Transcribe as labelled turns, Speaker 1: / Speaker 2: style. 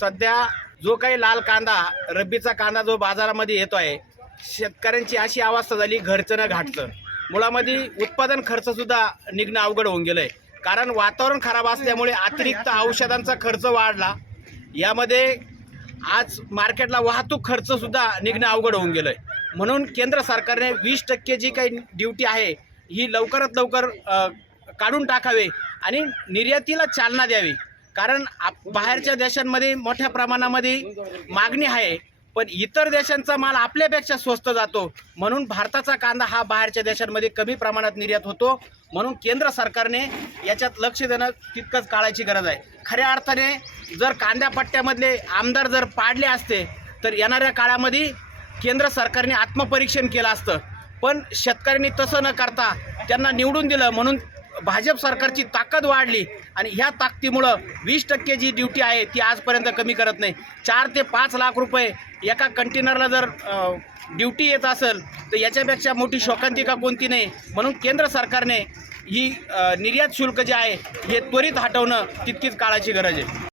Speaker 1: सध्या जो काही लाल कांदा रब्बीचा कांदा जो बाजारामध्ये येतो आहे शेतकऱ्यांची अशी अवस्था झाली घरचं न घाटचं मुळामध्ये उत्पादन खर्च सुद्धा निघणं अवघड होऊन गेलंय. कारण वातावरण खराब असल्यामुळे अतिरिक्त औषधांचा खर्च वाढला. यामध्ये आज मार्केटला वाहतूक खर्च सुद्धा निघणं अवघड होऊन गेलंय. म्हणून केंद्र सरकारने वीस टक्के जी काही ड्युटी आहे ही लवकरात लवकर काढून टाकावे आणि निर्यातीला चालना द्यावी. कारण आप बाहेरच्या देशांमध्ये मोठ्या प्रमाणामध्ये मागणी आहे पण इतर देशांचा माल आपल्यापेक्षा स्वस्त जातो. म्हणून भारताचा कांदा हा बाहेरच्या देशांमध्ये कमी प्रमाणात निर्यात होतो. म्हणून केंद्र सरकारने याच्यात लक्ष देणं तितकंच काळाची गरज आहे. खऱ्या अर्थाने जर कांद्या पट्ट्यामधले आमदार जर पाडले असते तर येणाऱ्या काळामध्ये केंद्र सरकारने आत्मपरीक्षण केलं असतं. पण शेतकऱ्यांनी तसं न करता त्यांना निवडून दिलं. म्हणून भाजप सरकारची ताकद वाढली. आणि ह्या ताकदीमुळं वीस टक्के जी ड्युटी आहे ती आजपर्यंत कमी करत नाही. चार ते पाच लाख रुपये एका कंटेनरला जर ड्युटी येत असेल तर याच्यापेक्षा मोठी शोकांतिका कोणती नाही? म्हणून केंद्र सरकारने ही निर्यात शुल्क जे आहे हे त्वरित हटवणं तितकीच काळाची गरज आहे.